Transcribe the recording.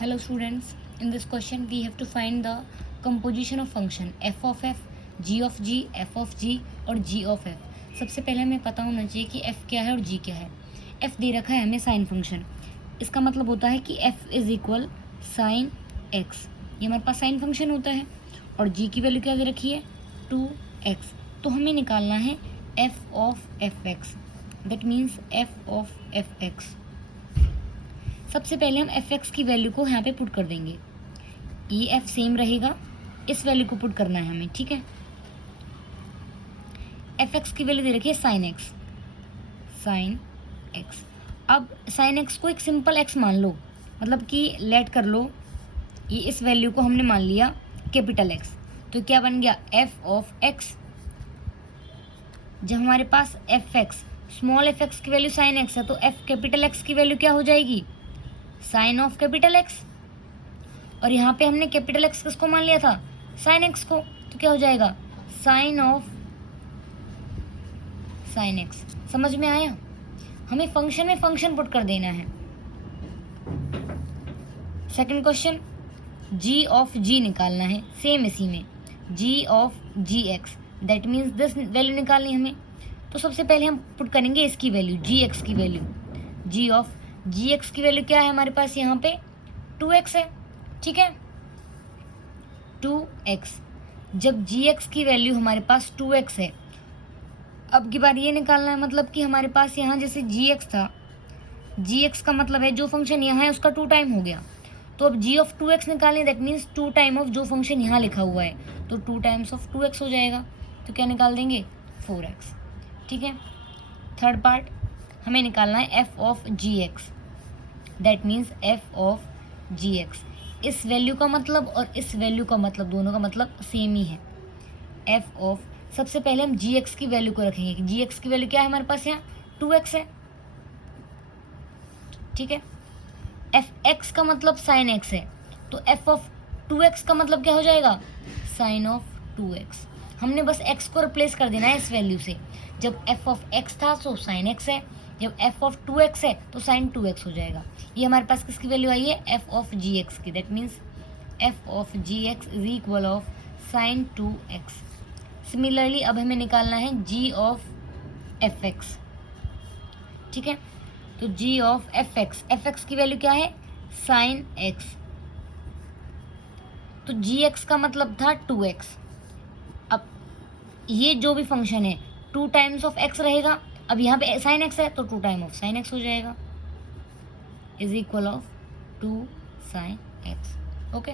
Hello students, in this question we have to find the composition of function f of f, g of g, f of g और g of f. सबसे पहले हमें पता होना चाहिए कि f क्या है और g क्या है. f दे रखा है हमें साइन फंक्शन, इसका मतलब होता है कि f is equal sine x. ये हमारे पास साइन फंक्शन होता है और g की वैल्यू क्या दे रखी है 2x. तो हमें निकालना है f of fx, that means f of fx. सबसे पहले हम fx की वैल्यू को यहाँ पे पुट कर देंगे. ई एफ सेम रहेगा, इस वैल्यू को पुट करना है हमें, ठीक है. fx की वैल्यू दे रखी है साइन x. अब साइन x को एक सिंपल x मान लो, मतलब कि लेट कर लो, ये इस वैल्यू को हमने मान लिया कैपिटल x. तो क्या बन गया f ऑफ x. जब हमारे पास fx स्मॉल fx की वैल्यू साइन x है तो f कैपिटल x की वैल्यू क्या हो जाएगी साइन ऑफ कैपिटल x. और यहाँ पे हमने कैपिटल x किसको मान लिया था साइन x को, तो क्या हो जाएगा साइन ऑफ साइन x. समझ में आया. हमें फंक्शन में फंक्शन पुट कर देना है. Second question g of g निकालना है, सेम इसी में g of gx, that means this value निकालनी हमें. तो सबसे पहले हम पुट करेंगे इसकी वैल्यू gx की वैल्यू. g ऑफ gx की वैल्यू क्या है हमारे पास यहाँ पे 2x है, ठीक है 2x. जब gx की वैल्यू हमारे पास 2x है, अब की बार ये निकालना है, मतलब कि हमारे पास यहाँ जैसे gx था, gx का मतलब है जो फंक्शन यहाँ है उसका 2 टाइम हो गया. तो अब g ऑफ 2x निकालें, दैट मीन्स 2 टाइम ऑफ जो फंक्शन यहाँ लिखा हुआ है, तो 2 टाइम्स ऑफ 2x हो जाएगा. तो क्या निकाल देंगे 4x, ठीक है. थर्ड पार्ट हमें निकालना है f of gx, that means f of gx. इस वैल्यू का मतलब और इस वैल्यू का मतलब दोनों का मतलब सेम ही है. f ऑफ, सबसे पहले हम gx की वैल्यू को रखेंगे कि gx की वैल्यू क्या है हमारे पास यहाँ 2x है, ठीक है. fx का मतलब साइन x है, तो f ऑफ 2x का मतलब क्या हो जाएगा साइन ऑफ 2x. हमने बस x को रिप्लेस कर देना है इस वैल्यू से. जब f ऑफ x था तो साइन x है, जब f ऑफ 2x है तो साइन 2x हो जाएगा. ये हमारे पास किसकी वैल्यू आई है f ऑफ gx की, that means f of gx is equal of sine 2x. Similarly अब हमें निकालना है g ऑफ fx, ठीक है. तो g ऑफ fx की वैल्यू क्या है साइन x. तो gx का मतलब था 2x. अब ये जो भी फंक्शन है 2 टाइम्स ऑफ x रहेगा. अब यहाँ पे साइन x है तो 2 टाइम ऑफ साइन x हो जाएगा, is equal of 2 sine x. Okay.